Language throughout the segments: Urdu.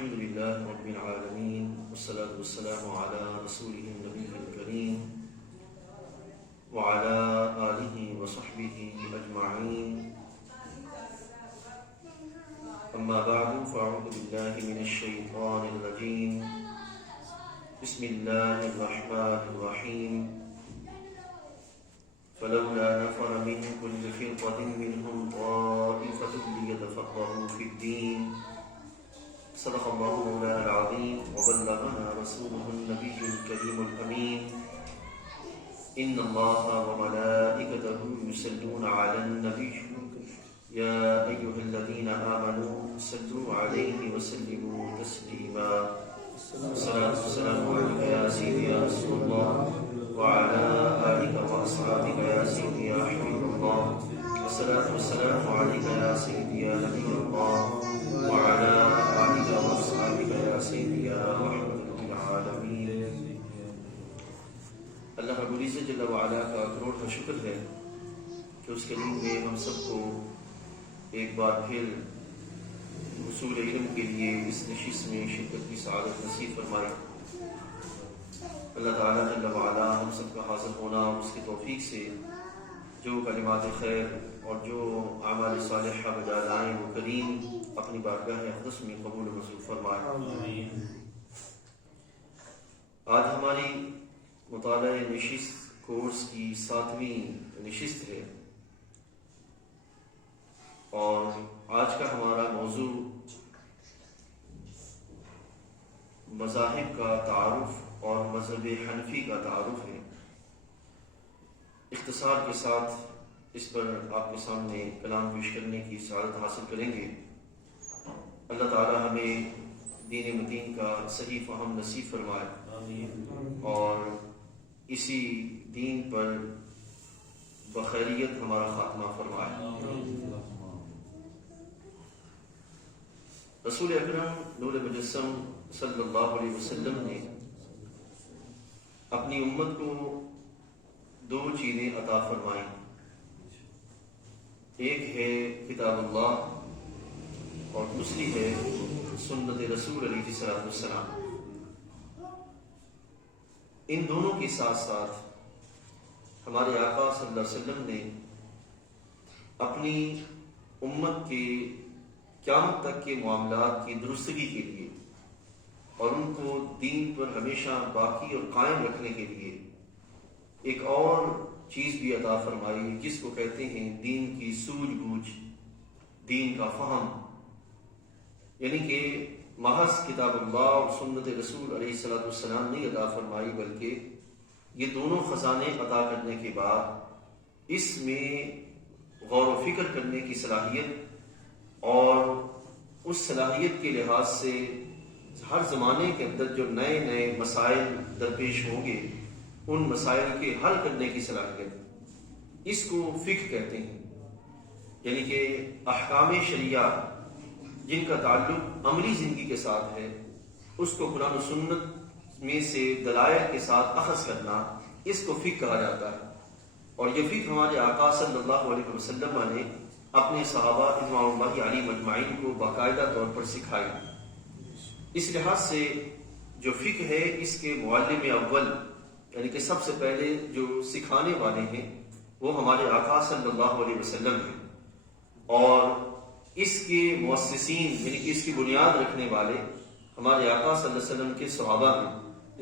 الحمد لله رب العالمين والصلاة والسلام على رسوله النبي الكريم وعلى آله وصحبه أجمعين. أما بعد فأعوذ بالله من الشيطان الرجيم. بسم الله الرحمن الرحيم. فلولا نفر من كل فرقة منهم طائفة ليتفقهوا في الدين. صدق الله مولانا العظيم وبلغنا رسوله النبي الكريم الأمين. إن الله وملائكته يصلون على النبي يا أيها الذين آمنوا صلوا عليه وسلموا تسليما. الصلاة والسلام عليك يا سيدي يا رسول الله وعلى آلك وأصحابك يا سيدي يا حبيب الله. الصلاة والسلام عليك يا سيدي يا نبي الله وعلى آلك وأصحابك يا سيدي يا رحمة العالمين. اللہ رب العزت جل وعلا کا کروڑ کا شکر ہے کہ اس کریم نے ہم سب کو ایک بار پھر حصول علم کے لیے اس نشست میں شرکت کی سعادت نصیب فرمائی. اللہ تعالیٰ جل وعلا ہم سب کا حاضر ہونا اس کی توفیق سے جو کلمات خیر اور جو اعمال صالحہ بجا لائیں وہ کریم اپنی بارگاہ اقدس میں قبول و منظور فرمائے. آج ہماری مطالعہ نشست کورس کی 7ویں نشست ہے اور آج کا ہمارا موضوع مذاہب کا تعارف اور مذہب حنفی کا تعارف ہے. اختصار کے ساتھ اس پر آپ کے سامنے کلام پیش کرنے کی سعادت حاصل کریں گے. اللہ تعالی ہمیں دین متین کا صحیح فہم نصیب فرمائے اور اسی دین پر بخیریت ہمارا خاتمہ فرمائے. رسول اکرم نور مجسم صلی اللہ علیہ وسلم نے اپنی امت کو 2 چیزیں عطا فرمائیں. ایک ہے کتاب اللہ اور دوسری ہے سنت رسول علیہ السلام. ان دونوں کے ساتھ ساتھ ہمارے آقا صلی اللہ علیہ وسلم نے اپنی امت کے قیامت تک کے معاملات کی درستگی کے لیے اور ان کو دین پر ہمیشہ باقی اور قائم رکھنے کے لیے ایک اور چیز بھی عطا فرمائی جس کو کہتے ہیں دین کی سوجھ بوجھ، دین کا فہم. یعنی کہ محض کتاب اللہ اور سنت رسول علیہ السلام نہیں عطا فرمائی بلکہ یہ دونوں خزانے عطا کرنے کے بعد اس میں غور و فکر کرنے کی صلاحیت اور اس صلاحیت کے لحاظ سے ہر زمانے کے اندر جو نئے نئے مسائل درپیش ہوں گے ان مسائل کے حل کرنے کی صلاحیت، اس کو فقہ کہتے ہیں. یعنی کہ احکام شریعہ جن کا تعلق عملی زندگی کے ساتھ ہے اس کو قرآن و سنت میں سے دلائل کے ساتھ اخذ کرنا، اس کو فقہ کہا جاتا ہے. اور یہ فقہ ہمارے آقا صلی اللہ علیہ وسلم نے اپنے صحابہ رضوان اللہ علیہم اجمعین کو باقاعدہ طور پر سکھائی. اس لحاظ سے جو فقہ ہے اس کے معلم اول یعنی کہ سب سے پہلے جو سکھانے والے ہیں وہ ہمارے آقا صلی اللہ علیہ وسلم ہیں اور اس کے مؤسسین یعنی کہ اس کی بنیاد رکھنے والے ہمارے آقا صلی اللہ علیہ وسلم کے صحابہ ہیں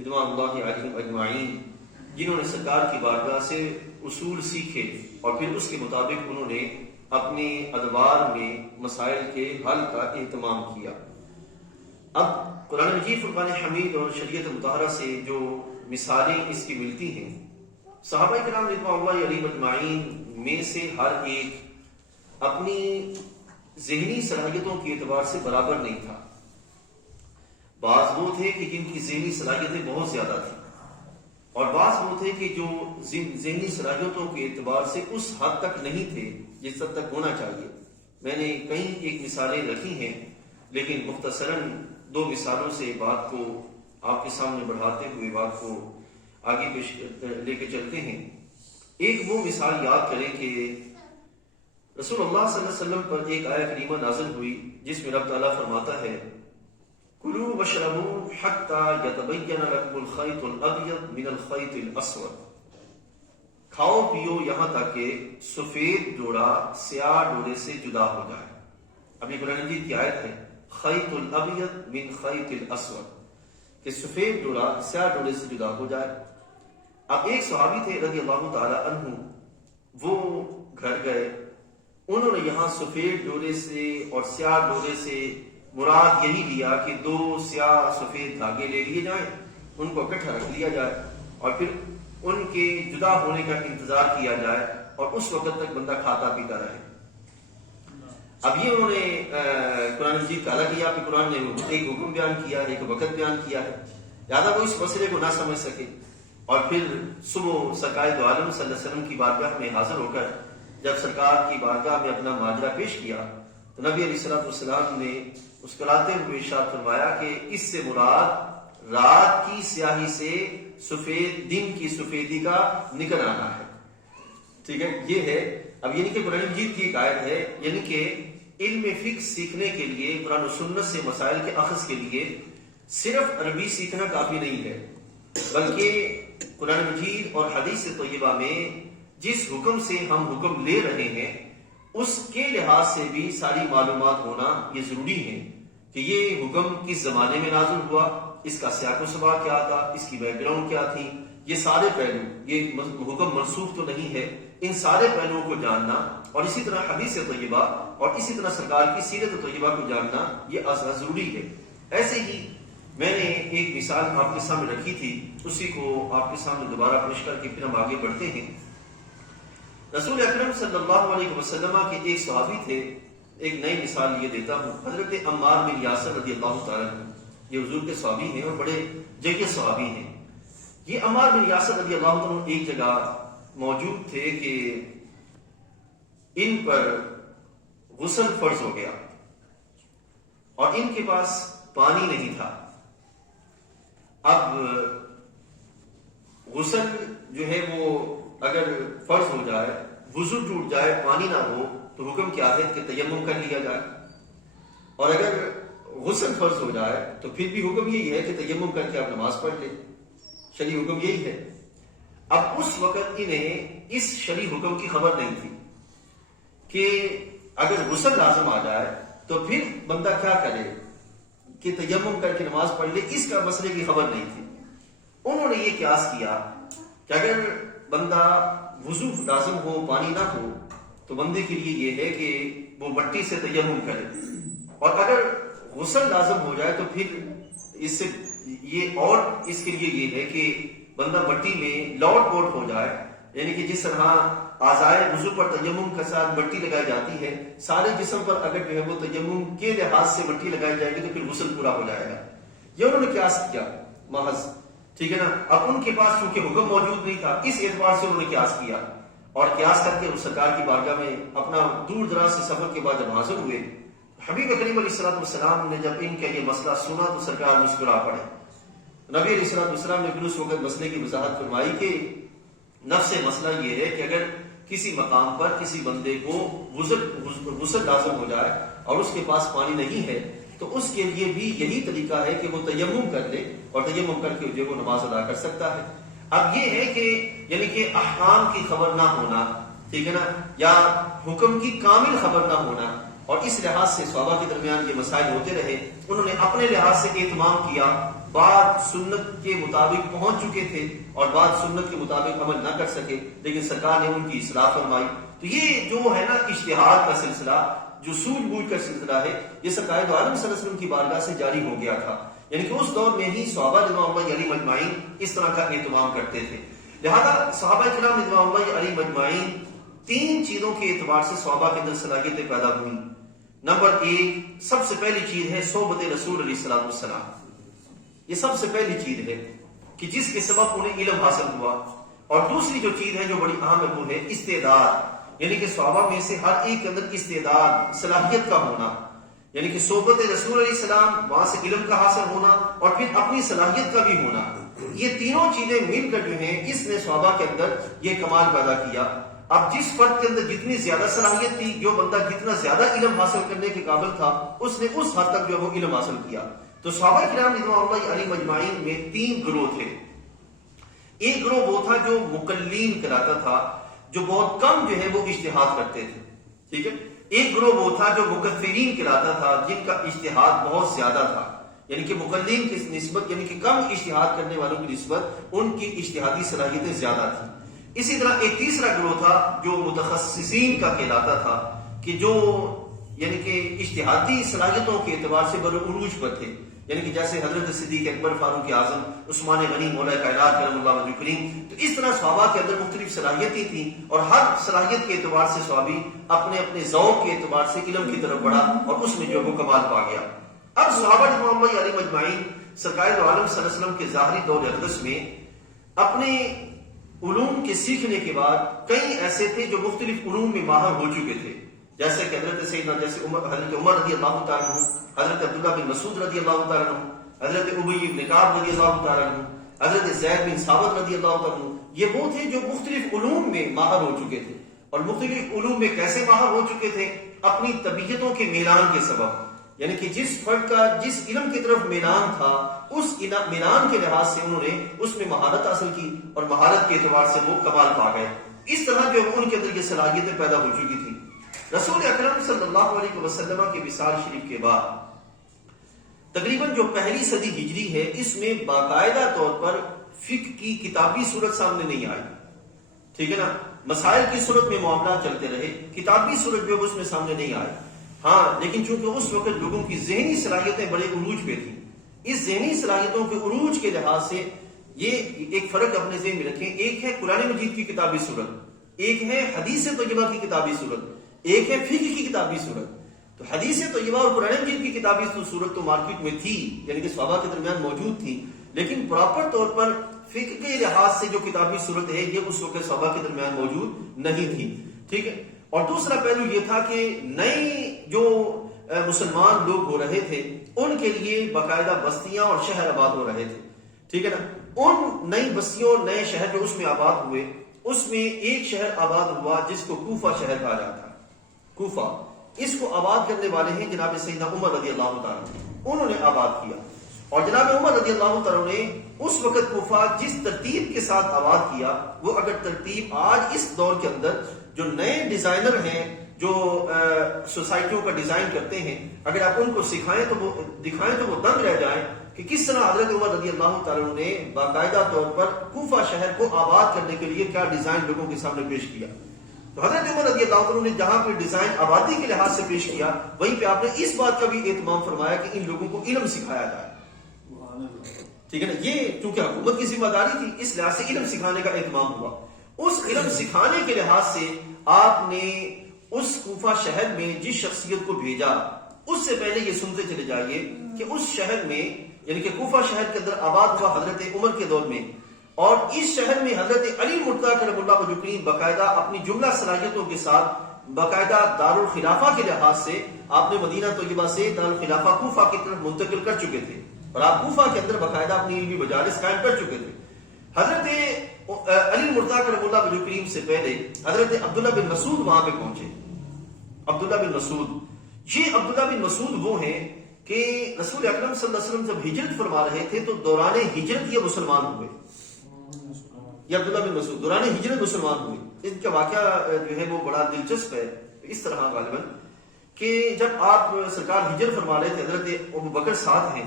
رضوان اللہ علیہم اجمعین، جنہوں نے سرکار کی بارگاہ سے اصول سیکھے اور پھر اس کے مطابق انہوں نے اپنے ادوار میں مسائل کے حل کا اہتمام کیا. اب قرآن مجید فرقان حمید اور شریعت مطہرہ سے جو مثالیں اس کی ملتی ہیں، صحابہ کرام رضوان اللہ علیہم اجمعین میں سے ہر ایک اپنی ذہنی صلاحیتوں کے اعتبار سے برابر نہیں تھا. بعض وہ تھے کہ جن کی ذہنی صلاحیتیں بہت زیادہ تھیں اور بعض وہ تھے کہ جو ذہنی صلاحیتوں کے اعتبار سے اس حد تک نہیں تھے جس حد تک ہونا چاہیے. میں نے کئی ایک مثالیں رکھی ہیں لیکن مختصراً 2 مثالوں سے بات کو آپ کے سامنے بڑھاتے ہوئے بات کو آگے لے کے چلتے ہیں. ایک وہ مثال یاد کریں کہ رسول اللہ صلی اللہ علیہ وسلم پر ایک آیت کریمہ نازل ہوئی جس میں رب تعالیٰ فرماتا ہے کلوا واشربوا حتی یتبین لکم الخیط الابیض من الخیط الاسود، کھاؤ پیو یہاں تک کہ سفید ڈوڑا سیاہ ڈوڑے سے جدا ہو جائے۔ اب یہ قرآن مجید کی آیت ہے، خیط الابیض من خیط الاسود، کہ سفید ڈوڑا سیاہ ڈوڑے سے جدا ہو جائے۔ اب ایک صحابی تھے رضی اللہ تعالی عنہ، وہ گھر گئے، انہوں نے یہاں سفید ڈورے سے اور سیاہ ڈورے سے مراد یہی لیا کہ دو سیاہ سفید دھاگے لے لیے جائیں، ان کو اکٹھا رکھ لیا جائے اور پھر ان کے جدا ہونے کا انتظار کیا جائے اور اس وقت تک بندہ کھاتا پیتا رہے۔ اب یہ انہوں نے قرآن مجید کا الگ کیا، پھر قرآن نے ایک حکم بیان کیا ہے، ایک وقت بیان کیا ہے، زیادہ وہ اس مسئلے کو نہ سمجھ سکے۔ اور پھر صبح سرکار دو عالم صلی اللہ علیہ وسلم کی بارگاہ میں حاضر ہو کر جب سرکار کی بارگاہ میں اپنا ماجرا پیش کیا تو نبی علیہ الصلوۃ والسلام نے مسکراتے ہوئے ارشاد فرمایا کہ اس سے مراد رات کی سیاہی سے سفید دن کی سفیدی کا نکل آنا ہے۔ ٹھیک ہے، یہ ہے۔ اب یعنی کہ قرآن مجید کی ایک آیت ہے، یعنی کہ علم فقہ سیکھنے کے لیے، قرآن و سنت سے مسائل کے اخذ کے لیے صرف عربی سیکھنا کافی نہیں ہے، بلکہ قرآن مجید اور حدیث طیبہ میں جس حکم سے ہم حکم لے رہے ہیں اس کے لحاظ سے بھی ساری معلومات ہونا یہ ضروری ہے کہ یہ حکم کس زمانے میں نازل ہوا، اس کا سیاق و سباق کیا تھا، اس کی بیک گراؤنڈ کیا تھی، یہ سارے پہلو، یہ حکم منسوخ تو نہیں ہے، ان سارے پہلوؤں کو جاننا اور اسی طرح حدیث طیبہ اور اسی طرح سرکار کی سیرت طیبہ کو جاننا یہ ضروری ہے۔ ایسے ہی میں نے ایک مثال آپ کے سامنے رکھی تھی، اسی کو آپ کے سامنے دوبارہ پیش کر کے پھر ہم آگے بڑھتے ہیں۔ رسول اکرم صلی اللہ علیہ وسلم کے ایک صحابی تھے، ایک نئی مثال یہ دیتا ہوں، حضرت عمار بن یاسر رضی اللہ تعالیٰ عنہ، یہ حضور کے صحابی ہیں اور بڑے جگہ صحابی ہیں۔ یہ عمار بن یاسر رضی اللہ عنہ ایک جگہ موجود تھے کہ ان پر غسل فرض ہو گیا اور ان کے پاس پانی نہیں تھا۔ اب غسل جو ہے وہ اگر فرض ہو جائے، وضو ٹوٹ جائے، پانی نہ ہو تو حکم کیا ہے کہ تیمم کر لیا جائے، اور اگر غسل فرض ہو جائے تو پھر بھی حکم یہی ہے کہ تیمم کر کے آپ نماز پڑھ لیں، شرعی حکم یہی ہے۔ اب اس وقت انہیں اس شرعی حکم کی خبر نہیں تھی کہ اگر غسل لازم آ جائے تو پھر بندہ کیا کرے کہ تیمم کر کے نماز پڑھ لے، اس کا مسئلے کی خبر نہیں تھی۔ انہوں نے یہ قیاس کیا کہ اگر بندہ وضو لازم ہو، پانی نہ ہو، تو بندے کے لیے یہ ہے کہ وہ مٹی سے تیمم کرے، اور اگر غسل لازم ہو جائے تو پھر اس سے یہ اور اس کے لیے یہ ہے کہ بندہ مٹی میں لوٹ پوٹ ہو جائے، یعنی کہ جس طرح اعضائے وضو پر تیمم کے ساتھ مٹی لگائی جاتی ہے، سارے جسم پر اگر جو ہے وہ تیمم کے لحاظ سے مٹی لگائی جائے گی تو پھر غسل پورا ہو جائے گا۔ یہ انہوں نے قیاس کیا محض، ٹھیک ہے نا۔ اب ان کے پاس چونکہ حکم موجود نہیں تھا، اس اعتبار سے انہوں نے قیاس کیا اور قیاس کر کے سرکار کی بارگاہ میں اپنا دور دراز سے سفر کے بعد جب حاضر ہوئے، حبیب کریم علیہ الصلوۃ والسلام نے جب ان کا یہ مسئلہ سنا تو سرکار مسکرا پڑے۔ نبی علیہ الصلوۃ والسلام نے پھر اس وقت مسئلے کی وضاحت فرمائی کہ نفس مسئلہ یہ ہے کہ اگر کسی مقام پر کسی بندے کو غسل لازم ہو جائے اور اس کے پاس پانی نہیں ہے تو اس کے لیے بھی یہی طریقہ ہے کہ وہ تیمم کر لے اور تیمم کر کے جو وہ نماز ادا کر سکتا ہے۔ اب یہ ہے کہ یعنی کہ احکام کی خبر نہ ہونا، ٹھیک ہے نا، یا حکم کی کامل خبر نہ ہونا، اور اس لحاظ سے صحابہ کے درمیان یہ مسائل ہوتے رہے۔ انہوں نے اپنے لحاظ سے اہتمام کیا، بعض سنت کے مطابق پہنچ چکے تھے اور بعض سنت کے مطابق عمل نہ کر سکے، لیکن سرکار نے ان کی اصلاح فرمائی۔ تو یہ جو ہے نا اجتہاد کا سلسلہ، جو سوجھ بوجھ کا سلسلہ ہے، یہ سرکار دو عالم صلی اللہ علیہ وسلم کی بارگاہ سے جاری ہو گیا تھا، یعنی کہ اس دور میں ہی صحابہ رضوان اللہ علیہم اجمعین اس طرح کا اہتمام کرتے تھے۔ لہذا صحابہ کرام رضوان اللہ علیہم اجمعین تین چیزوں کے اعتبار سے صحابہ کے اندر صلاحیتیں پیدا ہوئی۔ نمبر ایک، سب سے پہلی چیز ہے صحبت رسول علیہ الصلوۃ والسلام، یہ سب سے پہلی چیز ہے کہ جس کے سبب انہیں علم حاصل ہوا۔ اور دوسری جو چیز ہے جو بڑی اہم ہے وہ ہے استعداد، یعنی کہ صحابہ میں سے ہر ایک کے اندر استعداد، صلاحیت کا ہونا، یعنی کہ صحبت رسول علیہ السلام، وہاں سے علم کا حاصل ہونا اور پھر اپنی صلاحیت کا بھی ہونا۔ یہ تینوں چیزیں مل کر جو ہیں اس نے صحابہ کے اندر یہ کمال پیدا کیا۔ اب جس فرد کے اندر جتنی زیادہ صلاحیت تھی، جو بندہ جتنا زیادہ علم حاصل کرنے کے قابل تھا، اس نے اس حد تک جو وہ علم حاصل کیا۔ تو صحابہ کرام رضوان اللہ علیہم اجمعین میں 3 گروہ تھے. ایک گروہ وہ تھا جو مقلین کراتا تھا، جو بہت کم جو ہے وہ اجتہاد کرتے تھے، ٹھیک ہے. ایک گروہ وہ تھا جو مکثرین کراتا تھا، جن کا اجتہاد بہت زیادہ تھا، یعنی کہ مقلین کی نسبت، یعنی کہ کم اجتہاد کرنے والوں کی نسبت ان کی اجتہادی صلاحیتیں زیادہ تھیں. اسی طرح ایک تیسرا گروہ تھا جو متخصصین کا کہلاتا تھا، کہ جو یعنی کہ اجتہادی صلاحیتوں کے اعتبار سے عروج پر تھے، یعنی کہ جیسے حضرت صدیق اکبر، فاروق اعظم، عثمان غنی مولا کائنات کرم اللہ وجہہ کریم. تو اس طرح صحابہ کے اندر مختلف صلاحیتیں تھیں، اور ہر صلاحیت کے اعتبار سے صحابی اپنے اپنے ذوق کے اعتبار سے علم کی طرف بڑھا اور اس میں جو وہ کمال پا گیا. اب صحابہ رضوان اللہ علیہم اجمعین سرکار دو عالم صلی اللہ علیہ وسلم کے ظاہری دور اقدس میں اپنے علوم کے سیکھنے کے بعد کئی ایسے تھے جو مختلف علوم میں ماہر ہو چکے تھے، جیسے کہ حضرت سیدنا حضرت عمر رضی اللہ تعالیٰ عنہ، حضرت عبداللہ بن مسعود رضی اللہ تعالیٰ عنہ، حضرت ابی بن کعب رضی اللہ تعالیٰ عنہ، حضرت زید بن ثابت رضی اللہ تعالیٰ عنہ. یہ وہ تھے جو مختلف علوم میں ماہر ہو چکے تھے. اور مختلف علوم میں کیسے ماہر ہو چکے تھے؟ اپنی طبیعتوں کے میلان کے سبب، یعنی کہ جس فرد کا جس علم کی طرف میلان تھا، اس میلان کے لحاظ سے انہوں نے اس میں مہارت حاصل کی، اور مہارت کے اعتبار سے وہ کمال پا گئے. اس طرح جو ان کے اندر یہ صلاحیتیں پیدا ہو چکی تھیں. رسول اکرم صلی اللہ علیہ وسلم کے وصال شریف کے بعد تقریباً جو پہلی صدی ہجری ہے، اس میں باقاعدہ طور پر فقہ کی کتابی صورت سامنے نہیں آئی، ٹھیک ہے نا. مسائل کی صورت میں معاملات چلتے رہے، کتابی صورت جو اس میں سامنے نہیں آئی. ہاں، لیکن چونکہ اس وقت لوگوں کی ذہنی صلاحیتیں بڑے عروج پہ تھیں، اس ذہنی صلاحیتوں کے عروج کے لحاظ سے یہ ایک فرق اپنے ذہن میں رکھیں. ایک ہے قرآن مجید کی کتابی صورت، ایک ہے حدیث طیبہ کی کتابی صورت، ایک ہے فقہ کی کتابی صورت. تو حدیث طیبہ اور قرآن مجید کی کتابی صورت تو مارکیٹ میں تھی، یعنی کہ صحابہ کے درمیان موجود تھی، لیکن پراپر طور پر فقہ کے لحاظ سے جو کتابی صورت ہے یہ اس وقت صحابہ کے درمیان موجود نہیں تھی، ٹھیک ہے. اور دوسرا پہلو یہ تھا کہ نئے جو مسلمان لوگ ہو رہے تھے ان کے لیے باقاعدہ بستیاں اور شہر آباد ہو رہے تھے، ٹھیک ہے نا. ان نئی بستیوں اور نئے شہر جو اس میں آباد ہوئے، اس میں ایک شہر آباد ہوا جس کو کوفہ شہر کہا جاتا ہے. کوفہ، اس کو آباد کرنے والے ہیں جناب سیدنا عمر رضی اللہ تعالیٰ، انہوں نے آباد کیا. اور جناب عمر رضی اللہ تعالیٰ نے اس وقت کوفہ جس ترتیب کے ساتھ آباد کیا، وہ اگر ترتیب آج اس دور کے اندر جو نئے ڈیزائنر ہیں، جو سوسائٹیوں کا ڈیزائن کرتے ہیں، اگر آپ ان کو سکھائیں تو وہ دکھائیں تو وہ دنگ رہ جائیں کہ کس طرح حضرت عمر رضی اللہ تعالیٰ نے باقاعدہ طور پر کوفہ شہر کو آباد کرنے کے لیے کیا ڈیزائن لوگوں کے سامنے پیش کیا. تو حضرت عمر رضی اللہ عنہ نے جہاں پہ ڈیزائن آبادی کے لحاظ سے پیش کیا، وہیں پہ آپ نے اس بات کا بھی اہتمام فرمایا کہ ان لوگوں کو علم سکھایا جائے، ٹھیک ہے نا. یہ چونکہ حکومت کی ذمہ داری تھی، اس لحاظ سے علم سکھانے کا اہتمام ہوا. اس علم سکھانے کے لحاظ سے آپ نے اس کوفہ شہر میں جس شخصیت کو بھیجا، اس سے پہلے یہ سنتے چلے جائیے کہ اس شہر میں، یعنی کہ کوفہ شہر کے اندر آباد ہوا حضرت عمر کے دور میں، اور اس شہر میں حضرت علی مرتضیٰ کرم اللہ وجہہ کریم باقاعدہ اپنی جملہ صلاحیتوں کے ساتھ باقاعدہ دارالخلافہ کے لحاظ سے آپ نے مدینہ طیبہ سے دارالخلافہ کوفہ کی طرف منتقل کر چکے تھے، اور آپ کوفہ کے اندر باقاعدہ اپنی علمی مجالس قائم کر چکے تھے. حضرت علی مرتضیٰ کرم اللہ وجہہ کریم سے پہلے حضرت عبداللہ بن مسعود وہاں پہ پہنچے. عبداللہ بن مسعود، یہ عبداللہ بن مسعود وہ ہیں کہ رسول اکرم صلی اللہ علیہ وسلم جب ہجرت فرما رہے تھے تو دوران ہجرت یہ مسلمان ہوئے. یہ عبداللہ بن مسعود دوران ہجرت مسلمان ہوئے. ان کا واقعہ جو ہے وہ بڑا دلچسپ ہے. اس طرح غالباً کہ جب آپ سرکار ہجرت فرما رہے تھے، حضرت ابو بکر ساتھ ہیں،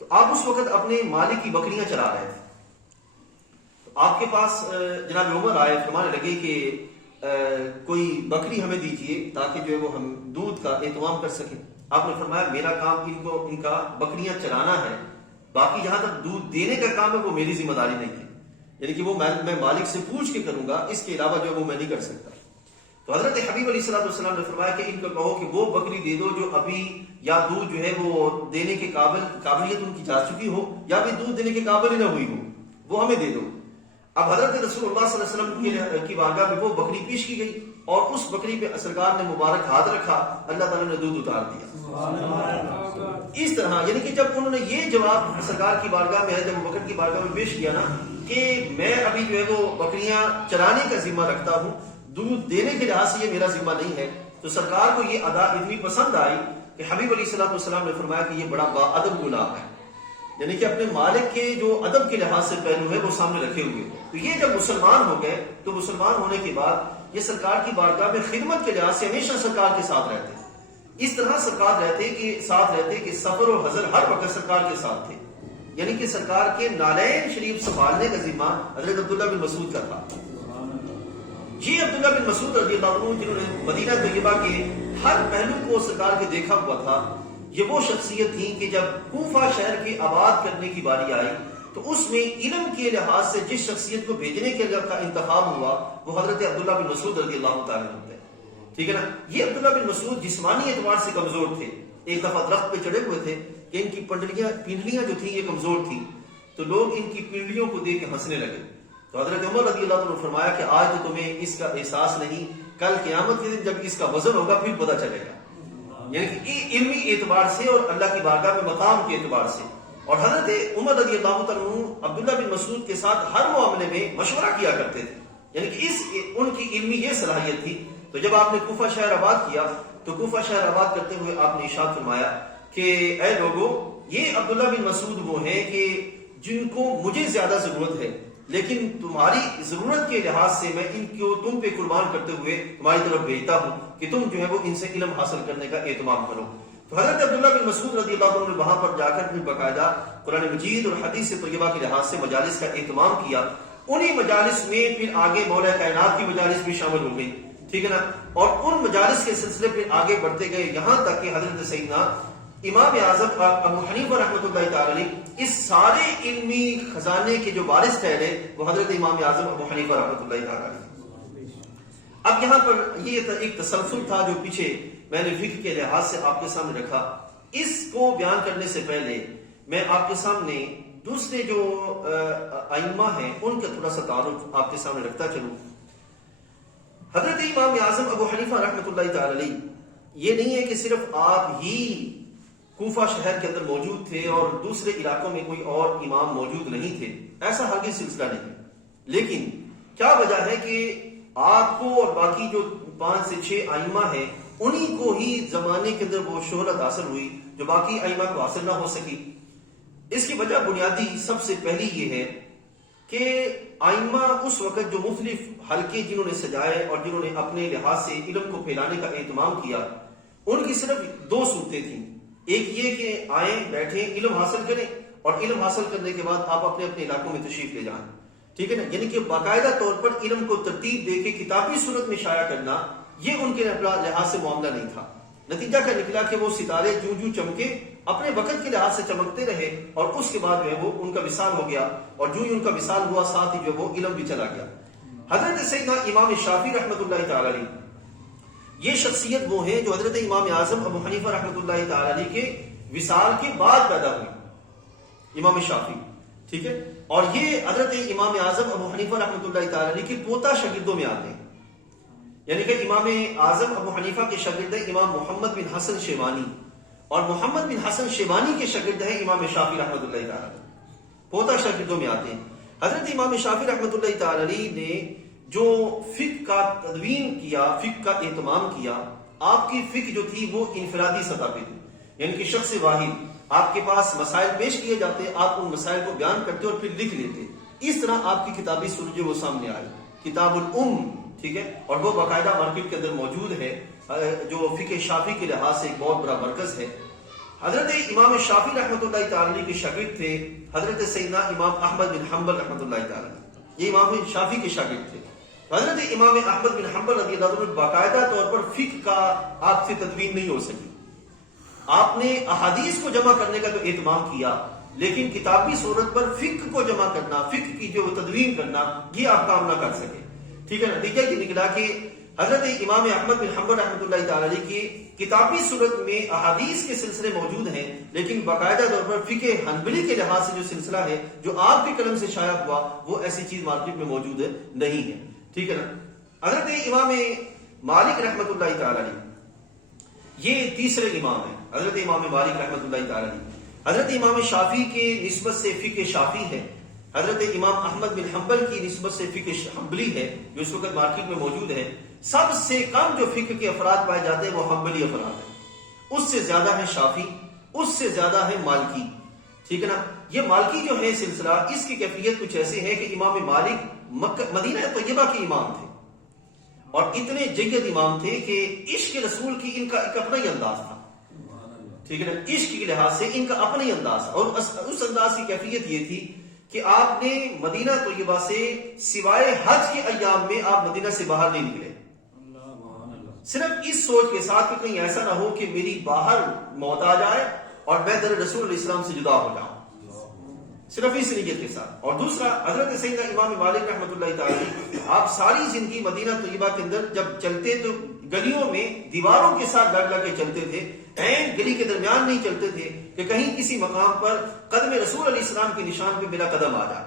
تو آپ اس وقت اپنے مالک کی بکریاں چلا رہے تھے. تو آپ کے پاس جناب عمر آئے، فرمانے لگے کہ کوئی بکری ہمیں دیجیے تاکہ جو ہے وہ ہم دودھ کا اہتمام کر سکیں. آپ نے فرمایا میرا کام ان کا بکریاں چلانا ہے، باقی جہاں تک دودھ دینے کا کام ہے وہ میری ذمہ داری نہیں ہے، یعنی کہ وہ میں مالک سے پوچھ کے کروں گا، اس کے علاوہ جو ہے وہ میں نہیں کر سکتا. تو حضرت حبیب علیہ الصلوۃ والسلام نے فرمایا کہ ان کو کہو کہ وہ بکری دے دو جو ابھی یا دودھ جو ہے وہ دینے کے قابلیت ان کی جا چکی ہو، یا بھی دودھ دینے کے قابل ہی نہ ہوئی ہو، وہ ہمیں دے دو. اب حضرت رسول اللہ صلی اللہ علیہ وسلم کی بارگاہ میں وہ بکری پیش کی گئی، اور اس بکری پہ سرکار نے مبارک ہاتھ رکھا، اللہ تعالیٰ نے دودھ اتار دیا. اس طرح یعنی کہ جب انہوں نے یہ جواب سرکار کی بارگاہ میں، جب بکر کی بارگاہ میں پیش کیا نا کہ میں ابھی جو ہے وہ بکریاں چرانے کا ذمہ رکھتا ہوں، دودھ دینے کے لحاظ سے یہ میرا ذمہ نہیں ہے، تو سرکار کو یہ ادا اتنی پسند آئی کہ حبیب علیہ الصلوۃ والسلام نے فرمایا کہ یہ بڑا باادب غلام ہے، یعنی کہ اپنے مالک کے جو ادب کے لحاظ سے پہلو ہے وہ سامنے رکھے ہوئے. تو یہ جب مسلمان ہو گئے تو مسلمان ہونے کے بعد یہ سرکار کی بارگاہ میں خدمت کے لحاظ سے ہمیشہ سرکار کے ساتھ رہتے. اس طرح سرکار ساتھ رہتے کہ سفر و حضر ہر وقت سرکار کے ساتھ تھے، یعنی کہ سرکار کے نالین شریف سنبھالنے کا ذمہ حضرت عبداللہ بن مسعود کا تھا. یہ عبداللہ بن مسعود رضی اللہ عنہ جنہوں نے مدینہ طیبہ کے ہر پہلو کو سرکار کے دیکھا ہوا تھا، یہ وہ شخصیت تھی کہ جب کوفہ شہر کے آباد کرنے کی باری آئی تو اس میں علم کے لحاظ سے جس شخصیت کو بھیجنے کے لیے کا انتخاب ہوا وہ حضرت عبداللہ بن مسعود رضی اللہ تعالیٰ عنہ تھے. ٹھیک ہے نا. یہ عبداللہ بن مسعود جسمانی اعتبار سے کمزور تھے. ایک دفعہ درخت پہ چڑھے ہوئے تھے کہ ان کی پنڈلیاں جو تھیں یہ کمزور تھیں، تو لوگ ان کی پنڈلیوں کو دیکھ کے ہنسنے لگے. تو حضرت عمر رضی اللہ عنہ نے فرمایا کہ آج تو تمہیں اس کا احساس نہیں، کل قیامت کے دن جب اس کا وزن ہوگا پھر پتہ چلے گا. یعنی کہ علمی اعتبار سے اور اللہ کی بارگاہ میں مقام کے اعتبار سے. اور حضرت عمر رضی اللہ عنہ عبداللہ بن مسعود کے ساتھ ہر معاملے میں مشورہ کیا کرتے تھے، یعنی کہ ان کی علمی یہ صلاحیت تھی. تو جب آپ نے کوفہ شہر آباد کیا تو کوفہ شہر آباد کرتے ہوئے آپ نے ارشاد فرمایا کہ اے لوگو، یہ عبداللہ بن مسعود وہ ہیں کہ جن کو مجھے زیادہ ضرورت ہے، لیکن تمہاری ضرورت کے لحاظ سے میں ان کو تم پہ قربان کرتے ہوئے تمہاری طرف بھیجتا ہوں کہ تم جو ہے وہ ان سے علم حاصل کرنے کا اہتمام کرو. تو حضرت عبداللہ بن مسعود رضی اللہ عنہ نے وہاں پر جا کر پھر باقاعدہ قرآن مجید اور حدیث طیبہ کے لحاظ سے مجالس کا اہتمام کیا. انہی مجالس میں پھر آگے مولا کائنات کی مجالس بھی شامل ہو گئی. ٹھیک ہے نا. اور ان مجالس کے سلسلے پھر آگے بڑھتے گئے یہاں تک کہ حضرت سیدنا امام اعظم ابو حنیفہ رحمۃ اللہ تعالی علیہ اس سارے علمی خزانے کے جو وارث ٹھہرے وہ حضرت امام اعظم ابو حنیفہ رحمۃ اللہ تعالی علیہ. اب یہاں پر یہ ایک تسلسل تھا جو پیچھے میں نے فقہ کے لحاظ سے آپ کے سامنے رکھا. اس کو بیان کرنے سے پہلے میں آپ کے سامنے دوسرے جو ائمہ ہیں ان کا تھوڑا سا تعارف آپ کے سامنے رکھتا چلوں. حضرت امام اعظم ابو حنیفہ رحمۃ اللہ تعالی علیہ یہ نہیں ہے کہ صرف آپ ہی کوفہ شہر کے اندر موجود تھے اور دوسرے علاقوں میں کوئی اور امام موجود نہیں تھے، ایسا ہرگز سلسلہ نہیں. لیکن کیا وجہ ہے کہ آپ کو اور باقی جو 5 سے 6 ائمہ ہیں انہی کو ہی زمانے کے اندر وہ شہرت حاصل ہوئی جو باقی ائمہ کو حاصل نہ ہو سکی. اس کی وجہ بنیادی سب سے پہلی یہ ہے کہ ائمہ اس وقت جو مختلف حلقے جنہوں نے سجائے اور جنہوں نے اپنے لحاظ سے علم کو پھیلانے کا اہتمام کیا، ان کی صرف 2 صورتیں تھیں. ایک یہ کہ آئیں بیٹھیں علم حاصل کریں اور علم حاصل کرنے کے بعد آپ اپنے اپنے علاقوں میں تشریف لے جائیں. ٹھیک ہے نا. یعنی کہ باقاعدہ طور پر علم کو ترتیب دے کے کتابی صورت میں شائع کرنا یہ ان کے لحاظ سے معاملہ نہیں تھا. نتیجہ کیا نکلا کہ وہ ستارے جوں جوں چمکے اپنے وقت کے لحاظ سے چمکتے رہے اور اس کے بعد جو ہے وہ ان کا وصال ہو گیا اور جو ہی ان کا وصال ہوا ساتھ ہی جو ہے وہ علم بھی چلا گیا. حضرت سیدنا امام شافعی رحمۃ اللہ تعالی علیہ یہ شخصیت وہ ہیں جو حضرت امام اعظم ابو حنیفہ رحمۃ اللہ تعالی علیہ کے وصال کے بعد پیدا ہوئی. امام شافعی ٹھیک ہے. اور یہ حضرت امام اعظم ابو حنیفہ رحمۃ اللہ تعالی علیہ کے پوتا شاگردوں میں آتے ہیں. یعنی کہ امام اعظم ابو حنیفہ کے شاگرد ہیں امام محمد بن حسن شیبانی اور محمد بن حسن شیبانی کے شاگرد ہیں امام شافعی رحمۃ اللہ تعالی علیہ. پوتا شاگردوں میں آتے ہیں. حضرت امام شافعی رحمۃ اللہ تعالی علیہ نے جو فقہ کا تدوین کیا، فقہ کا اہتمام کیا، آپ کی فقہ جو تھی وہ انفرادی سطح پہ تھی. یعنی کہ شخص واحد آپ کے پاس مسائل پیش کیے جاتے، آپ ان مسائل کو بیان کرتے اور پھر لکھ لیتے. اس طرح آپ کی کتابی صورت جو وہ سامنے آئی کتاب الام. ٹھیک ہے. اور وہ باقاعدہ مارکیٹ کے اندر موجود ہے جو فقہ شافعی کے لحاظ سے ایک بہت بڑا مرکز ہے. حضرت امام شافعی رحمۃ اللہ تعالی کے شاگرد تھے حضرت سیدنا امام احمد بن حنبل رحمۃ اللہ تعالی. یہ امام شافعی کے شاگرد تھے. حضرت امام احمد بن حنبل رضی اللہ عنہ باقاعدہ طور پر فقہ کا آپ سے تدوین نہیں ہو سکی. آپ نے احادیث کو جمع کرنے کا تو اہتمام کیا لیکن کتابی صورت پر فقہ کو جمع کرنا، فقہ کی جو تدوین کرنا یہ آپ کام نہ کر سکے. ٹھیک ہے. نتیجہ یہ نکلا کہ حضرت امام احمد بن حنبل رحمۃ اللہ تعالی علیہ کی کتابی صورت میں احادیث کے سلسلے موجود ہیں لیکن باقاعدہ طور پر فقہ حنبلی کے لحاظ سے جو سلسلہ ہے جو آپ کے قلم سے شائع ہوا وہ ایسی چیز مارکیٹ میں موجود نہیں ہے. ٹھیک ہے نا. حضرت امام مالک رحمۃ اللہ تعالی علیہ یہ تیسرے امام ہیں. حضرت امام مالک رحمۃ اللہ تعالی علیہ حضرت امام شافعی کی نسبت سے فقہ شافعی ہے. حضرت امام احمد بن حنبل کی نسبت سے فقہ حنبلی ہے جو اس وقت مارکیٹ میں موجود ہے. سب سے کم جو فقہ کے افراد پائے جاتے ہیں وہ حنبلی افراد ہیں، اس سے زیادہ ہے شافعی، اس سے زیادہ ہے مالکی، ٹھیک ہے نا۔ یہ مالکی جو ہے سلسلہ، اس کی کیفیت کچھ ایسی ہے کہ امام مالک مدینہ طیبہ کے امام تھے، اور اتنے جید امام تھے کہ عشق رسول کی ان کا ایک اپنا ہی انداز تھا، ٹھیک ہے نا، عشق کے لحاظ سے ان کا اپنا ہی انداز تھا، اور اس انداز کی کیفیت یہ تھی کہ آپ نے مدینہ طیبہ سے سوائے حج کے ایام میں آپ مدینہ سے باہر نہیں نکلے، صرف اس سوچ کے ساتھ کہ کہیں ایسا نہ ہو کہ میری باہر موت آ جائے اور میں در رسول علیہ السلام سے جدا ہو جاؤں، صرف اس نیت کے ساتھ۔ اور دوسرا، حضرت سیدنا امام مالک رحمۃ اللہ تعالی، آپ ساری زندگی مدینہ طیبہ کے اندر جب چلتے تو گلیوں میں دیواروں کے ساتھ لگ لگ کے چلتے تھے، عین گلی کے درمیان نہیں چلتے تھے کہ کہیں کسی مقام پر قدم رسول علیہ السلام کے نشان پہ میرا قدم آ جائے،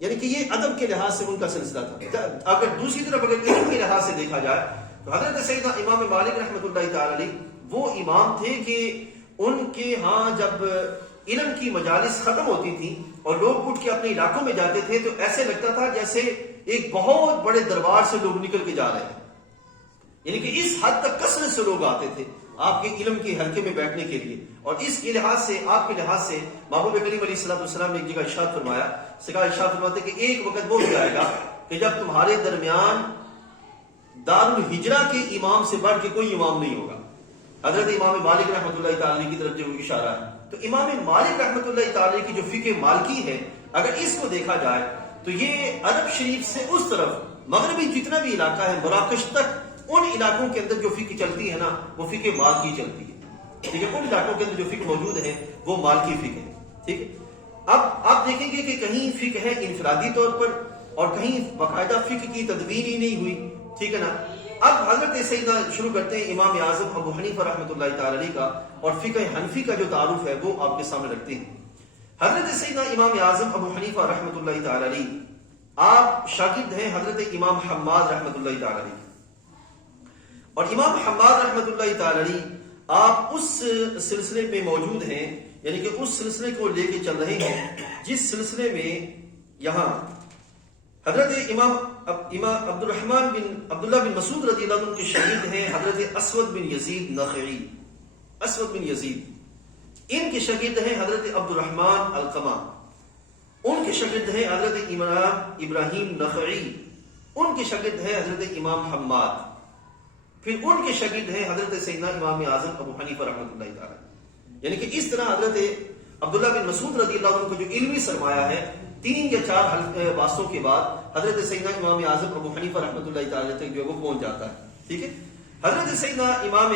یعنی کہ یہ ادب کے لحاظ سے ان کا سلسلہ تھا۔ اگر دوسری طرف اگر علم کے لحاظ سے دیکھا جائے تو حضرت سیدنا امام مالک رحمۃ اللہ تعالی وہ امام تھے کہ ان کے ہاں جب علم کی مجالس ختم ہوتی تھی اور لوگ اٹھ کے اپنے علاقوں میں جاتے تھے تو ایسے لگتا تھا جیسے ایک بہت بڑے دربار سے لوگ نکل کے جا رہے ہیں، یعنی کہ اس حد تک کثرت سے لوگ آتے تھے آپ کے علم کے حلقے میں بیٹھنے کے لیے۔ اور اس کے لحاظ سے، آپ کے لحاظ سے، محبوب کریم علیہ الصلوۃ والسلام نے ایک جگہ ارشاد فرمایا، ارشاد فرماتے کہ ایک وقت وہ بھی آئے گا کہ جب تمہارے درمیان دار الہجرہ کے امام سے بڑھ کے کوئی امام نہیں ہوگا۔ حضرت امام مالک رحمۃ اللہ تعالی کی طرف جو اشارہ ہے، تو امام مالک رحمۃ اللہ تعالی کی جو فقہ مالکی ہے، اگر اس کو دیکھا جائے تو یہ عرب شریف سے اس طرف مغربی جتنا بھی علاقہ ہے مراکش تک، ان علاقوں کے اندر جو فقہ چلتی ہے نا وہ فقہ مالکی چلتی ہے، ٹھیک ہے، ان علاقوں کے اندر جو فقہ موجود ہے وہ مالکی فقہ ہے، ٹھیک ہے۔ اب آپ دیکھیں گے کہ کہیں فقہ ہے انفرادی طور پر اور کہیں باقاعدہ فقہ کی تدوین ہی نہیں ہوئی، ٹھیک ہے نا۔ اب حضرت سیدنا شروع کرتے ہیں امام اعظم ابو حنیفہ رحمۃ اللہ تعالی علیہ کا، اور فقہ حنفی کا جو تعارف ہے وہ آپ کے سامنے رکھتے ہیں۔ حضرت سیدنا امام اعظم ابو حنیفہ رحمۃ اللہ تعالی علیہ، آپ شاگرد ہیں حضرت امام حماد رحمۃ اللہ تعالی علیہ، اور امام حماد رحمۃ اللہ تعالی علیہ آپ اس سلسلے میں موجود ہیں، یعنی کہ اس سلسلے کو لے کے چل رہے ہیں جس سلسلے میں یہاں حضرت امام عبد الرحمن بن عبداللہ بن مسعود رضی اللہ عنہ کے شاگرد ہیں حضرت اسود بن یزید نخعی، اسود بن یزید، ان کے شاگرد ہیں حضرت عبد الرحمن القمہ، ان کے شاگرد ہیں حضرت امام ابراہیم نخعی، ان کے شاگرد ہیں حضرت امام حماد، پھر ان کے شاگرد ہیں حضرت سیدنا امام اعظم ابو حنیفہ رحمۃ اللہ تعالی۔ یعنی کہ اس طرح حضرت عبداللہ بن مسعود رضی اللہ عنہ کو جو علمی سرمایہ ہے 3 یا 4 واسطوں کے بعد حضرت سیدنا امام اعظم ابو حنیفہ رحمۃ اللہ تعالی تک جو ہے وہ پہنچ جاتا ہے، ٹھیک ہے۔ حضرت سیدنا امام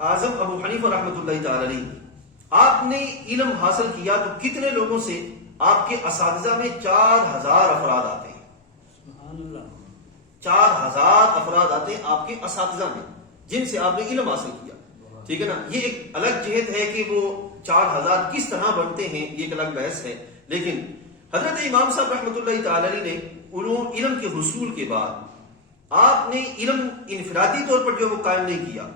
اعظم ابو حنیفہ رحمۃ اللہ تعالی علیہ، آپ نے علم حاصل کیا تو کتنے لوگوں سے؟ آپ کے اساتذہ میں 4000 افراد آتے ہیں، 4000 افراد آتے ہیں آپ کے اساتذہ میں جن سے آپ نے علم حاصل کیا، ٹھیک ہے نا۔ یہ ایک الگ جہت ہے کہ وہ 4000 کس طرح بنتے ہیں، یہ ایک الگ بحث ہے، لیکن حضرت امام صاحب رحمۃ اللہ تعالی علیہ نے علم کے حصول کے بعد آپ نے علم انفرادی طور پر جو وہ قائم نہیں کیا،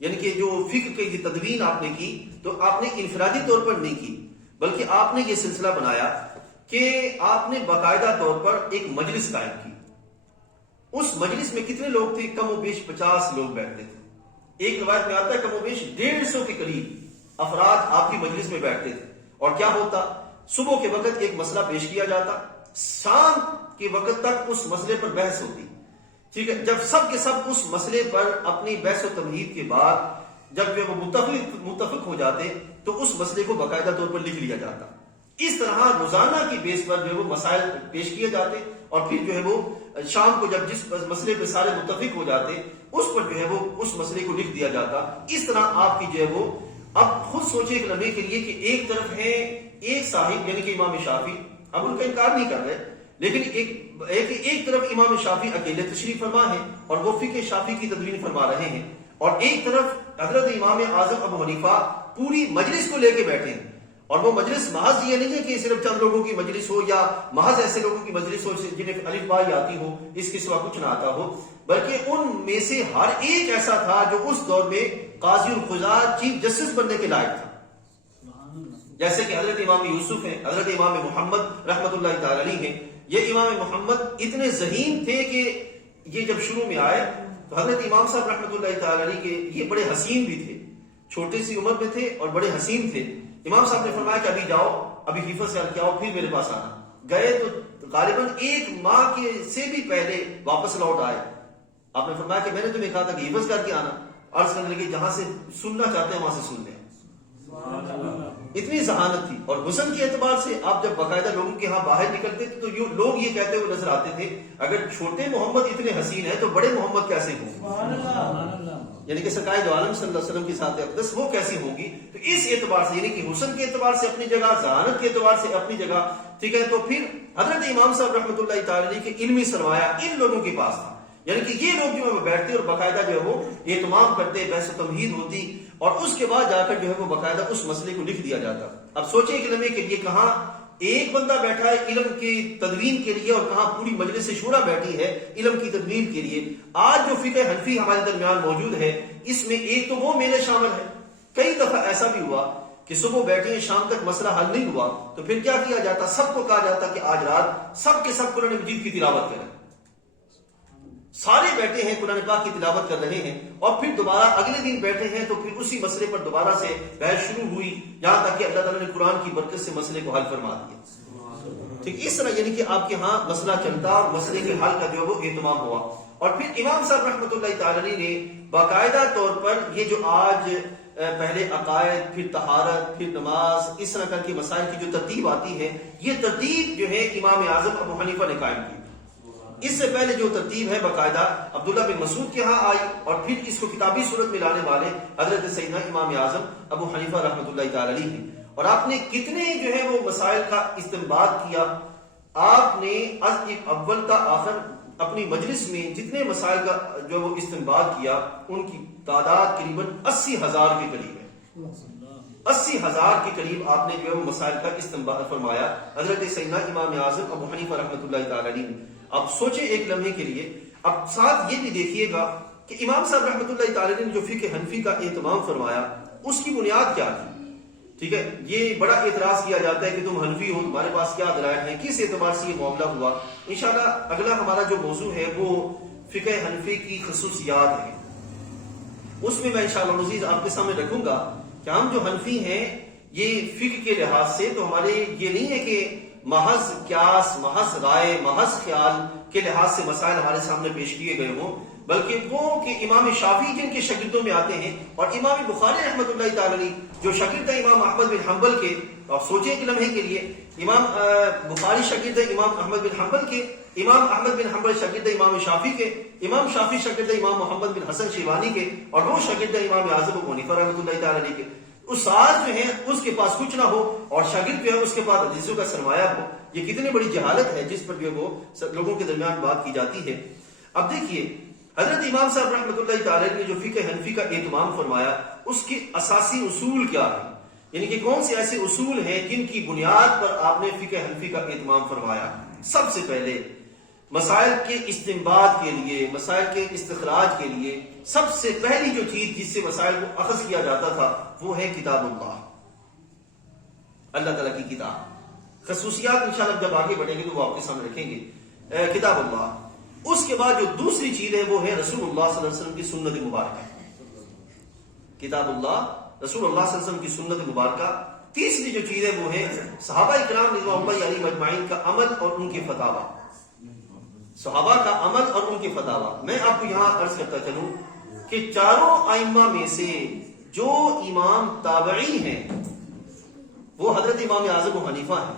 یعنی کہ جو فقہ کی تدوین آپ نے کی تو آپ نے انفرادی طور پر نہیں کی، بلکہ آپ نے یہ سلسلہ بنایا کہ آپ نے باقاعدہ طور پر ایک مجلس قائم کی۔ اس مجلس میں کتنے لوگ تھے؟ کم و بیش 50 لوگ بیٹھتے تھے، ایک روایت میں آتا ہے کم و بیش 150 کے قریب افراد آپ کی مجلس میں بیٹھتے تھے۔ اور کیا ہوتا؟ صبح کے وقت ایک مسئلہ پیش کیا جاتا، شام کے وقت تک اس مسئلے پر بحث ہوتی، ٹھیک ہے۔ جب سب کے سب اس مسئلے پر اپنی بحث و تمہید کے بعد جب وہ متفق ہو جاتے تو اس مسئلے کو باقاعدہ طور پر لکھ لیا جاتا۔ اس طرح روزانہ کی بیس پر جو ہے وہ مسائل پیش کیے جاتے، اور پھر جو ہے وہ شام کو جب جس مسئلے پہ سارے متفق ہو جاتے اس پر جو ہے وہ اس مسئلے کو لکھ دیا جاتا۔ اس طرح آپ کی جو ہے وہ، اب خود سوچے ایک لمحے کے لیے کہ ایک طرف ہے ایک صاحب یعنی کہ امام شافعی، اب ان کا انکار نہیں کر رہے، لیکن ایک طرف امام شافعی اکیلے تشریف فرما ہے اور وہ فقہ شافعی کی تدوین فرما رہے ہیں، اور ایک طرف حضرت امام اعظم ابو حنیفہ پوری مجلس کو لے کے بیٹھے ہیں، اور وہ مجلس محض یہ نہیں ہے کہ صرف چند لوگوں کی مجلس ہو یا محض ایسے لوگوں کی مجلس ہو جنہیں الف با آتی ہو، اس کے سوا کچھ نہ آتا ہو، بلکہ ان میں سے ہر ایک ایسا تھا جو اس دور میں قاضی القضات چیف جسٹس بننے کے لائق تھا، جیسے کہ حضرت امام یوسف ہیں، حضرت امام محمد رحمۃ اللہ تعالی علیہ ہیں۔ یہ امام محمد اتنے ذہین تھے کہ یہ جب شروع میں آئے تو حضرت امام صاحب رحمۃ اللہ تعالی علیہ کے یہ بڑے حسین بھی تھے، چھوٹی سی عمر میں تھے اور بڑے حسین تھے. امام صاحب نے فرمایا کہ ابھی جاؤ، ابھی حفظ سے کیا ہو، پھر میرے پاس آنا. گئے تو غالباً 1 ماہ کے سے بھی پہلے واپس لوٹ آئے. آپ نے فرمایا کہ میں نے تمہیں کہا تھا کہ حفظ کر کے آنا. عرض کرنے لگے جہاں سے سننا چاہتے ہیں وہاں سے سن لیں. اتنی ذہانت تھی. اور حسن کے اعتبار سے آپ جب باقاعدہ لوگوں کے ہاں باہر نکلتے تھے تو لوگ یہ کہتے ہوئے نظر آتے تھے اگر چھوٹے محمد اتنے حسین ہیں تو بڑے محمد کیسے ہوں، یعنی کہ سرکار دو عالم صلی اللہ علیہ وسلم کی ذات اقدس وہ کیسی ہوں گی. تو اس اعتبار سے یعنی کہ حسن کے اعتبار سے اپنی جگہ، ذہانت کے اعتبار سے اپنی جگہ، ٹھیک ہے. تو پھر حضرت امام صاحب رحمۃ اللہ تعالی علیہ کے علمی سرمایہ ان لوگوں کے پاس تھا. یعنی کہ یہ لوگ جو ہے بیٹھتے اور باقاعدہ جو ہے وہ اہتمام کرتے، بحث و تمہید ہوتی اور اس کے بعد جا کر جو ہے وہ باقاعدہ اس مسئلے کو لکھ دیا جاتا. اب سوچیں ایک لمحے کے لیے کہاں ایک بندہ بیٹھا ہے علم کی تدوین کے لیے اور کہاں پوری مجلس شورا بیٹھی ہے علم کی تدوین کے لیے. آج جو فقہ حنفی ہمارے درمیان موجود ہے اس میں ایک تو وہ میلے شامل ہے. کئی دفعہ ایسا بھی ہوا کہ صبح بیٹھے ہیں شام تک مسئلہ حل نہیں ہوا تو پھر کیا کیا جاتا، سب کو کہا جاتا کہ آج رات سب کے سب قرآن مجید کی تلاوت کریں. سارے بیٹھے ہیں قرآن پاک کی تلاوت کر رہے ہیں اور پھر دوبارہ اگلے دن بیٹھے ہیں تو پھر اسی مسئلے پر دوبارہ سے بحث شروع ہوئی یہاں تک کہ اللہ تعالیٰ نے قرآن کی برکت سے مسئلے کو حل فرما دیا. ٹھیک اس طرح یعنی کہ آپ کے ہاں مسئلہ چلتا اور مسئلے کے حل کا جو وہ اہتمام ہوا. اور پھر امام صاحب رحمۃ اللہ تعالی نے باقاعدہ طور پر یہ جو آج پہلے عقائد، پھر طہارت، پھر نماز، اس طرح کر کے مسائل کی جو ترتیب آتی ہے یہ ترتیب جو ہے امام اعظم ابو حنیفہ نے قائم کی. اس سے پہلے جو ترتیب ہے باقاعدہ عبداللہ بن مسعود کے ہاں آئی اور پھر اس کو کتابی صورت میں لانے والے حضرت سیدنا امام اعظم ابو حنیفہ رحمۃ اللہ تعالی علیہ ہیں. اور آپ نے کتنے جو ہے وہ مسائل کا استنباط کیا. آپ نے از اول تا آخر اپنی مجلس میں جتنے مسائل کا جو وہ استنباط کیا ان کی تعداد قریباً 80,000 کے قریب ہے. 80,000 کے قریب آپ نے جو ہے وہ مسائل کا استنباط فرمایا حضرت سیدنا امام اعظم ابو حنیفہ رحمۃ اللہ تعالی علیہ. اب سوچیں ایک لمحے کے لیے، اب ساتھ یہ بھی دیکھیے گا کہ امام صاحب رحمۃ اللہ تعالی نے جو فقہ حنفی کا اہتمام فرمایا اس کی بنیاد کیا تھی. ٹھیک ہے، یہ بڑا اعتراض کیا جاتا ہے کہ تم حنفی ہو، تمہارے پاس کیا دلائل ہیں، کس اعتبار سے یہ معاملہ ہوا. انشاءاللہ اگلا ہمارا جو موضوع ہے وہ فقہ حنفی کی خصوصیات ہے. اس میں انشاءاللہ مزید آپ کے سامنے رکھوں گا کہ ہم جو حنفی ہیں یہ فقہ کے لحاظ سے تو ہمارے یہ نہیں ہے کہ محض قیاس، محض رائے، محض خیال کے لحاظ سے مسائل ہمارے سامنے پیش کیے گئے ہوں، بلکہ وہ کہ امام شافعی جن کے شاگردوں میں آتے ہیں اور امام بخاری رحمۃ اللہ تعالی علیہ جو شاگرد ہے امام احمد بن حنبل کے. اور سوچیں ایک لمحے کے لیے امام بخاری شاگرد ہے امام احمد بن حنبل کے، امام احمد بن حنبل شاگرد ہے امام شافعی کے، امام شافعی شاگرد ہے امام محمد بن حسن شیبانی کے اور وہ شاگرد ہے امام اعظم ابو حنیفہ رحمۃ اللہ تعالی علیہ کے. استاد جو ہے اس کے پاس کچھ نہ ہو اور شاگرد جو ہے اس کے پاس حدیثوں کا سرمایہ ہو. یہ کتنی بڑی جہالت ہے جس پر جو وہ لوگوں کے درمیان بات کی جاتی ہے. اب دیکھیے حضرت امام صاحب رحمۃ اللہ تعالی نے جو فقہ حنفی کا اہتمام فرمایا اس کے اساسی اصول کیا ہیں، یعنی کہ کون سے ایسے اصول ہیں جن کی بنیاد پر آپ نے فقہ حنفی کا اہتمام فرمایا. سب سے پہلے مسائل کے استنباط کے لیے، مسائل کے استخراج کے لیے سب سے پہلی جو چیز جس سے مسائل کو اخذ کیا جاتا تھا وہ ہے کتاب اللہ، اللہ تعالیٰ کی کتاب. خصوصیات انشاءاللہ جب آگے بڑھیں گے تو وہ آپ کے سامنے رکھیں گے. کتاب اللہ. اس کے بعد جو دوسری چیز ہے وہ ہے رسول اللہ صلی اللہ علیہ وسلم کی سنت مبارکہ. کتاب اللہ، رسول اللہ صلی اللہ علیہ وسلم کی سنت مبارکہ. تیسری جو چیز ہے وہ ہے صحابہ کرام رضوان اللہ علیہم اجمعین کا عمل اور ان کے فتاوی. صحابہ کا عمل اور ان کے فتاوی. میں آپ کو یہاں عرض کرتا چلوں کہ چاروں ائمہ میں سے جو امام تابعی ہیں وہ حضرت امام اعظم ابو حنیفہ ہیں.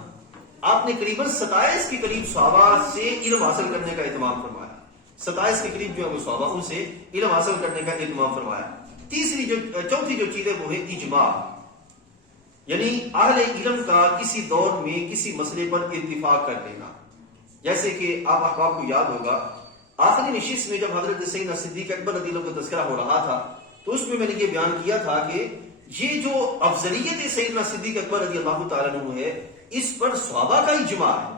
آپ نے قریباً 27 کے قریب صحابہ سے علم حاصل کرنے کا اہتمام فرمایا. 27 کے قریب جو ہے وہ صحابہ ان سے علم حاصل کرنے کا اہتمام فرمایا. چوتھی جو چیز ہے وہ ہے اجماع، یعنی اہل علم کا کسی دور میں کسی مسئلے پر اتفاق کر لینا. جیسے کہ آپ احباب کو یاد ہوگا آخری نشست میں جب حضرت سیدنا صدیق اکبر رضی اللہ عنہ کا تذکرہ ہو رہا تھا تو اس میں میں نے یہ بیان کیا تھا کہ یہ جو افضلیت سیدنا صدیق اکبر رضی اللہ تعالیٰ عنہ ہے اس پر صحابہ کا اجماع ہے،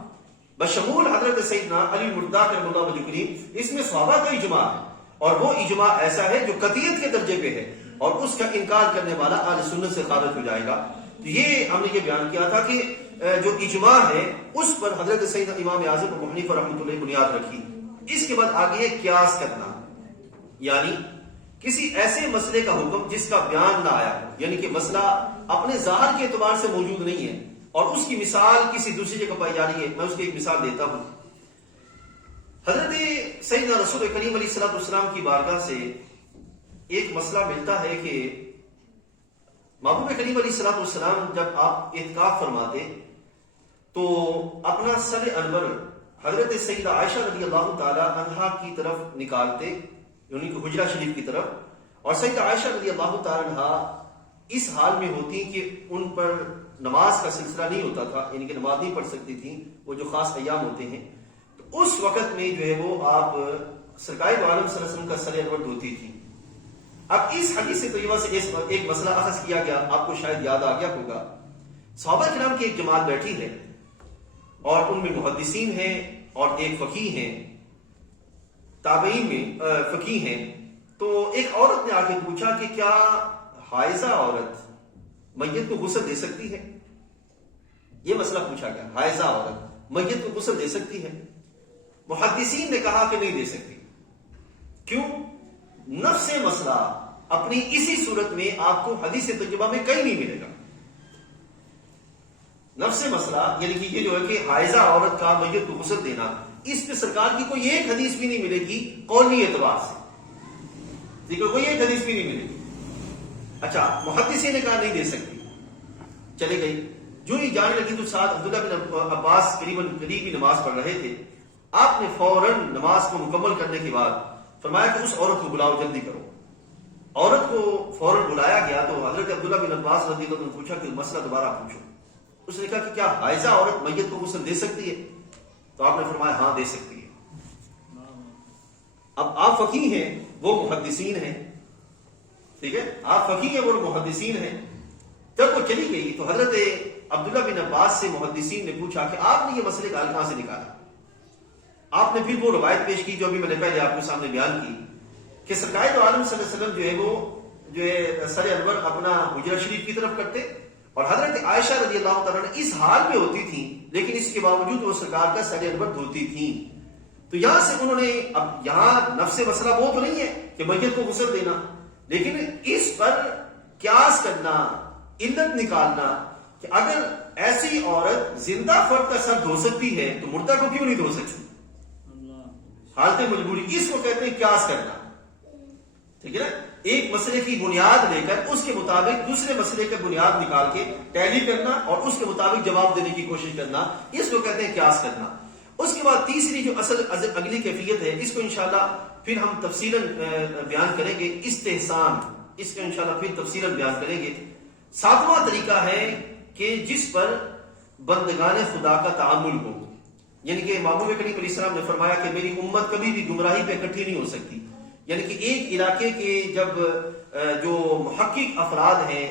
بشمول حضرت سیدنا علی مرتضیٰ کرم اللہ وجہ کریم. اس میں صحابہ کا اجماع ہے اور وہ اجماع ایسا ہے جو قطعیت کے درجے پہ ہے اور اس کا انکار کرنے والا اہل سنت سے خارج ہو جائے گا. تو یہ ہم نے یہ بیان کیا تھا کہ جو اجماع ہے اس پر حضرت سیدنا امام اعظم ابو حنیفہ رحمۃ اللہ بنیاد رکھی. اس کے بعد آگے قیاس کرنا، یعنی کسی ایسے مسئلے کا حکم جس کا بیان نہ آیا ہو، یعنی کہ مسئلہ اپنے ظاہر کے اعتبار سے موجود نہیں ہے اور اس کی مثال کسی دوسری جگہ پائی جا رہی ہے. میں اس کی ایک مثال دیتا ہوں. حضرت سیدنا رسول کریم علیہ الصلوۃ والسلام کی بارگاہ سے ایک مسئلہ ملتا ہے کہ محبوب کریم علیہ الصلوۃ والسلام جب آپ اعتکاف فرماتے تو اپنا سر انور حضرت سیدہ عائشہ رضی اللہ تعالی عنہا کی طرف نکالتے، یعنی کہ حجرہ شریف کی طرف، اور سیدہ عائشہ رضی اللہ تعالی عنہا اس حال میں ہوتی کہ ان پر نماز کا سلسلہ نہیں ہوتا تھا، یعنی کہ نماز نہیں پڑھ سکتی تھیں، وہ جو خاص ایام ہوتے ہیں. تو اس وقت میں جو ہے وہ آپ سرکار دو عالم صلی اللہ علیہ وسلم کا سر انور دھوتی تھی. اب اس حدیث سے طیبہ سے ایک مسئلہ اخذ کیا گیا، آپ کو شاید یاد آ گیا ہوگا. صحابہ کرام کی ایک جماعت بیٹھی ہے اور ان میں محدثین ہیں اور ایک فقیہ ہیں، تابعین میں فقیہ ہیں. تو ایک عورت نے آ کے پوچھا کہ کیا حائضہ عورت میت کو غسل دے سکتی ہے؟ یہ مسئلہ پوچھا گیا، حائضہ عورت میت کو غسل دے سکتی ہے؟ محدثین نے کہا کہ نہیں دے سکتی. کیوں؟ نفس مسئلہ اپنی اسی صورت میں آپ کو حدیث تجربہ میں کہیں نہیں ملے گا. نفس مسئلہ یعنی کہ یہ جو ہے کہ حائضہ عورت کا میت کو غسل دینا، اس پہ سرکار کی کوئی ایک حدیث بھی نہیں ملے گی قولی اعتبار سے. ٹھیک ہے، کوئی ایک حدیث بھی نہیں ملے گی. اچھا، محدثین نے کہا نہیں دے سکتی، چلے گئی. جو ہی جانے لگی تو ساتھ عبداللہ بن عباس قریبی نماز پڑھ رہے تھے. آپ نے فوراً نماز کو مکمل کرنے کے بعد فرمایا کہ اس عورت کو بلاؤ، جلدی کرو. عورت کو فوراً بلایا گیا تو حضرت عبداللہ بن عباس رضی اللہ عنہ نے پوچھا کہ مسئلہ دوبارہ پوچھو. اس نے کہا کہ کیا حائضہ عورت میت کو غسل دے سکتی ہے؟ تو آپ نے فرمایا ہاں دے سکتی ہے. اب آپ فقیہ ہیں، وہ محدثین ہیں. ٹھیک ہے، آپ فقیہ ہیں، وہ محدثین ہیں. جب وہ چلی گئی تو حضرت عبداللہ بن عباس سے محدثین نے پوچھا کہ آپ نے یہ مسئلے کا حل کہاں سے نکالا؟ آپ نے پھر وہ روایت پیش کی جو ابھی میں نے پہلے آپ کے سامنے بیان کی کہ سرکار دو عالم صلی اللہ علیہ وسلم جو ہے وہ جو ہے سر انور اپنا حجرہ شریف کی طرف کرتے اور حضرت عائشہ رضی اللہ تعالیٰ نے اس حال میں ہوتی تھی لیکن اس کے باوجود وہ سرکار کا سر انور دھوتی تھیں. تو یہاں سے انہوں نے، اب یہاں نفس مسئلہ وہ تو نہیں ہے کہ میت کو غسل دینا، لیکن اس پر قیاس کرنا، علت نکالنا کہ اگر ایسی عورت زندہ فرد کا سر دھو سکتی ہے تو مردہ کو کیوں نہیں دھو سکتی؟ حالت مجبوری، اس کو کہتے ہیں قیاس کرنا. ٹھیک ہے نا، ایک مسئلے کی بنیاد لے کر اس کے مطابق دوسرے مسئلے کی بنیاد نکال کے ٹیلی کرنا اور اس کے مطابق جواب دینے کی کوشش کرنا، اس کو کہتے ہیں قیاس کرنا. اس کے بعد تیسری جو اگلی کیفیت ہے، اس کو انشاءاللہ پھر ہم تفصیلاً بیان کریں گے. استحسان، اس کو انشاءاللہ پھر تفصیلاً بیان کریں گے. ساتواں طریقہ ہے کہ جس پر بندگان خدا کا تعامل ہو، یعنی کہ محبوب کریم علیہ السلام نے فرمایا کہ میری امت کبھی بھی گمراہی پہ اکٹھی نہیں ہو سکتی. یعنی کہ ایک علاقے کے جب جو محقق افراد ہیں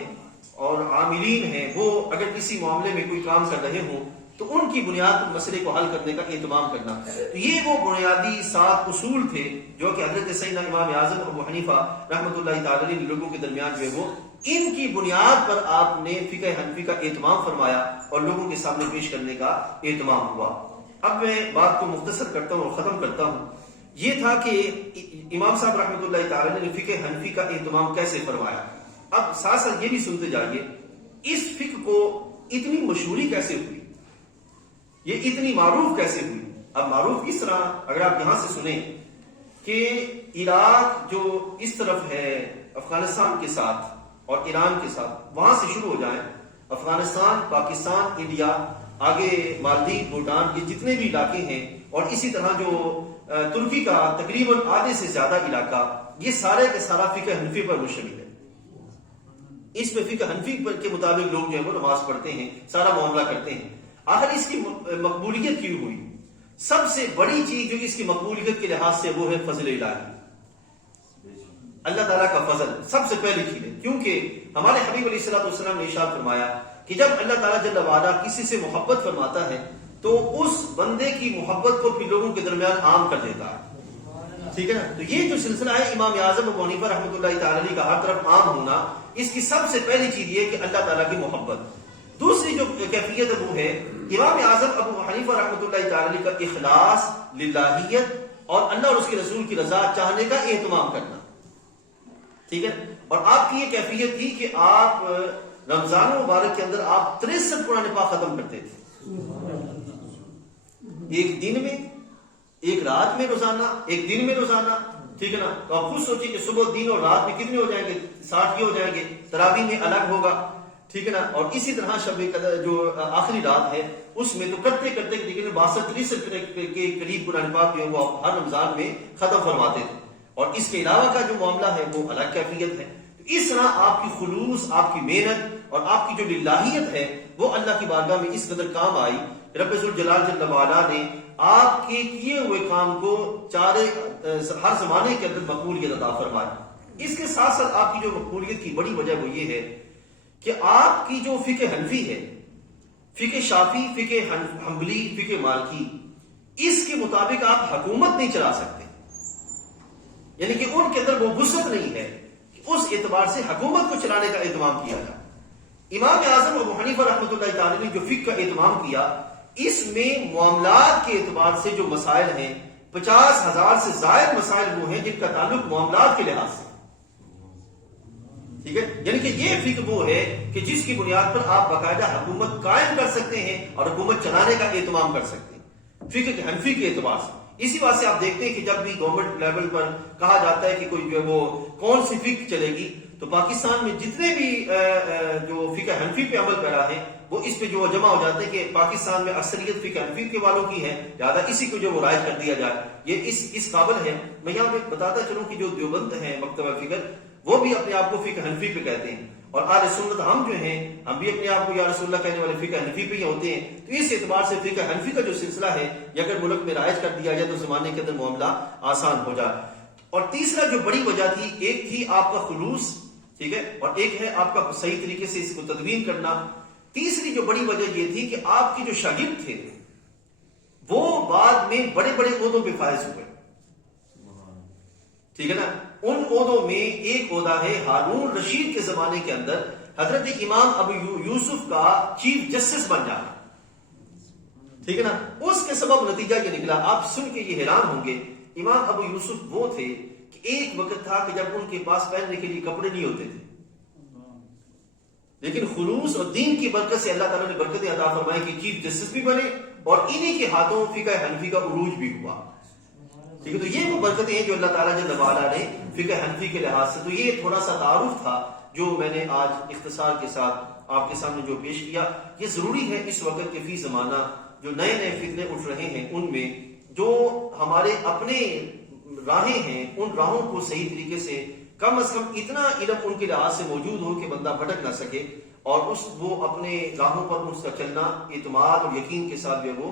اور عاملین ہیں وہ اگر کسی معاملے میں کوئی کام کر رہے ہوں تو ان کی بنیاد مسئلے کو حل کرنے کا اہتمام کرنا. تو یہ وہ بنیادی 7 اصول تھے جو کہ حضرت سیدنا امام اعظم ابو حنیفہ رحمۃ اللہ تعالی علیہ لوگوں کے درمیان جو ہے وہ ان کی بنیاد پر آپ نے فقہ حنفی کا اہتمام فرمایا اور لوگوں کے سامنے پیش کرنے کا اہتمام ہوا. اب میں بات کو مختصر کرتا ہوں اور ختم کرتا ہوں. یہ تھا کہ امام صاحب رحمۃ اللہ تعالی نے فقہ حنفی کا اہتمام کیسے فرمایا. اب ساتھ ساتھ یہ بھی سنتے جائیے اس فقہ کو اتنی مشہوری کیسے ہوئی، یہ اتنی معروف کیسے ہوئی. اب معروف اس طرح، اگر آپ یہاں سے سنیں کہ عراق جو اس طرف ہے افغانستان کے ساتھ اور ایران کے ساتھ، وہاں سے شروع ہو جائیں، افغانستان، پاکستان، انڈیا، آگے مالدیپ، بھوٹان، یہ جتنے بھی علاقے ہیں، اور اسی طرح جو ترکی کا تقریباً آدھے سے زیادہ علاقہ، یہ سارے کے سارا فقہ حنفی پر مشتمل ہے. اس میں فقہ حنفی کے مطابق لوگ جو ہے وہ نماز پڑھتے ہیں، سارا معاملہ کرتے ہیں. آخر اس کی مقبولیت کیوں ہوئی؟ سب سے بڑی چیز جو اس کی مقبولیت کے لحاظ سے وہ ہے فضل الہی، اللہ تعالیٰ کا فضل سب سے پہلی چیز ہے. کیونکہ ہمارے حبیب علیہ الصلوۃ والسلام نے ارشاد فرمایا کہ جب اللہ تعالیٰ جل وعلا کسی سے محبت فرماتا ہے تو اس بندے کی محبت کو پھر لوگوں کے درمیان عام کر دیتا ہے. ٹھیک ہے نا، تو یہ جو سلسلہ ہے امام اعظم ابو حنیفہ رحمۃ اللہ تعالی علیہ کا ہر طرف عام ہونا، اس کی سب سے پہلی چیز یہ کہ اللہ تعالیٰ کی محبت. دوسری جو کیفیت ہے وہ ہے امام اعظم ابو حنیفہ رحمۃ اللہ تعالی علیہ کا اخلاص، للہیت اور اللہ اور اس کے رسول کی رضا چاہنے کا اہتمام کرنا. ٹھیک ہے. اور آپ کی یہ کیفیت تھی کہ آپ رمضان مبارک کے اندر آپ 63 قرآن پاک ختم کرتے تھے ایک دن میں، ایک رات میں روزانہ، ایک دن میں روزانہ. ٹھیک ہے نا. تو آپ خود سوچیں کہ صبح دن اور رات میں کتنے ہو جائیں گے؟ 60 کے ہو جائیں گے. تراویح میں الگ ہوگا. ٹھیک ہے نا. اور اسی طرح شب قدر جو آخری رات ہے اس میں تو کرتے کرتے لیکن 62-63 کے قریب قرآن پاک جو ہے وہ ہر رمضان میں ختم فرماتے تھے. اور اس کے علاوہ کا جو معاملہ ہے وہ الگ کیفیت ہے. اس طرح آپ کی خلوص، آپ کی محنت اور آپ کی جو للہیت ہے وہ اللہ کی بارگاہ میں اس قدر کام آئی. رب ذوالجلال جل وعلا نے آپ کے کیے ہوئے کام کو ہر زمانے کے اندر مقبولیت عطا فرمائی. اس کے ساتھ ساتھ آپ کی جو مقبولیت کی بڑی وجہ وہ یہ ہے کہ آپ کی جو فقہ حنفی ہے، فقہ شافی، فقہ حنبلی، فقہ مالکی، اس کے مطابق آپ حکومت نہیں چلا سکتے. یعنی کہ ان کے اندر وہ وسعت نہیں ہے کہ اس اعتبار سے حکومت کو چلانے کا اہتمام کیا جائے. امام اعظم ابو حنیفہ رحمۃ اللہ تعالی نے جو فقہ کا اہتمام کیا، اس میں معاملات کے اعتبار سے جو مسائل ہیں 50,000 سے زائد مسائل وہ ہیں جن کا تعلق معاملات کے لحاظ سے. ٹھیک ہے. یعنی کہ یہ فقہ وہ ہے کہ جس کی بنیاد پر آپ باقاعدہ حکومت قائم کر سکتے ہیں اور حکومت چلانے کا اہتمام کر سکتے ہیں فقہ حنفی کے اعتبار سے. اسی بات سے آپ دیکھتے ہیں کہ جب بھی گورنمنٹ لیول پر کہا جاتا ہے کہ کوئی جو ہے وہ کون سی فقہ چلے گی، تو پاکستان میں جتنے بھی جو فقہ حنفی پہ عمل پیرا ہے وہ اس پہ جو جمع ہو جاتے ہیں کہ پاکستان میں اکثریت فقہ حنفی کے والوں کی ہے، لہٰذا اسی کو جو وہ رائج کر دیا جائے. یہ اس قابل ہے. میں یہاں پہ بتاتا چلوں کہ جو دیوبند ہیں مکتبہ فکر، وہ بھی اپنے آپ کو فقہ حنفی پہ کہتے ہیں، اور آل سنت ہم جو ہیں ہم بھی اپنے آپ کو یا رسول اللہ کہنے والے فقہ حنفی پہ ہی ہوتے ہیں. تو اس اعتبار سے فقہ حنفی کا جو سلسلہ ہے یہ اگر ملک میں رائج کر دیا جائے تو زمانے کے اندر معاملہ آسان ہو جائے. اور تیسرا جو بڑی وجہ تھی، ایک تھی آپ کا خلوص، ٹھیک ہے، اور ایک ہے آپ کا صحیح طریقے سے اس کو تدوین کرنا. تیسری جو بڑی وجہ یہ تھی کہ آپ کے جو شاگرد تھے وہ بعد میں بڑے بڑے عہدوں پہ فائز ہوئے. ٹھیک ہے نا. ان عہدوں میں ایک عہدہ ہے ہارون رشید کے زمانے کے اندر حضرت امام ابو یوسف کا چیف جسٹس بن جانا. ٹھیک ہے نا. اس کے سبب نتیجہ یہ نکلا، آپ سن کے یہ حیران ہوں گے، امام ابو یوسف وہ تھے کہ ایک وقت تھا کہ جب ان کے پاس پہننے کے لیے کپڑے نہیں ہوتے تھے، لیکن خلوص اور دین کی برکت سے اللہ تعالیٰ نے برکتیں عطا فرمائی کہ چیف جسٹس بھی بنے اور انہی کے ہاتھوں فقہ حنفی کا عروج بھی ہوا. ٹھیک ہے. تو یہ وہ برکتیں ہیں جو اللہ تعالیٰ جل وعلا نے فقہ حنفی کے لحاظ سے. تو یہ تھوڑا سا تعارف تھا جو میں نے آج اختصار کے ساتھ آپ کے سامنے جو پیش کیا. یہ ضروری ہے اس وقت کے فی زمانہ جو نئے نئے فتنے اٹھ رہے ہیں ان میں جو ہمارے اپنے راہیں ہیں ان راہوں کو صحیح طریقے سے کم از کم اتنا علم ان کے لحاظ سے موجود ہو کہ بندہ بھٹک نہ سکے اور وہ اپنے راہوں پر اس کا چلنا اعتماد اور یقین کے ساتھ جو ہے وہ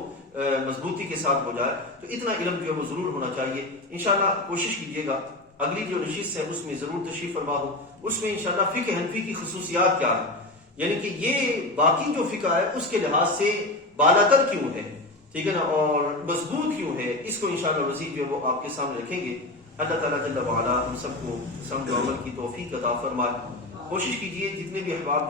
مضبوطی کے ساتھ ہو جائے. تو اتنا علم جو ہے وہ ضرور ہونا چاہیے. انشاءاللہ کوشش کیجیے گا اگلی جو نشست ہے اس میں ضرور تشریف فرما ہو. اس میں انشاءاللہ فقہ حنفی کی خصوصیات کیا ہے، یعنی کہ یہ باقی جو فقہ ہے اس کے لحاظ سے بالاتر کیوں ہے، ٹھیک ہے نا، اور مضبوط کیوں ہے، اس کو انشاءاللہ مزید جو ہے وہ آپ کے سامنے رکھیں گے. اللہ تعالیٰ جل وعلا ہم سب کو سمجھ و عمل کی توفیق عطا فرمائے. کوشش کیجیے جتنے بھی احباب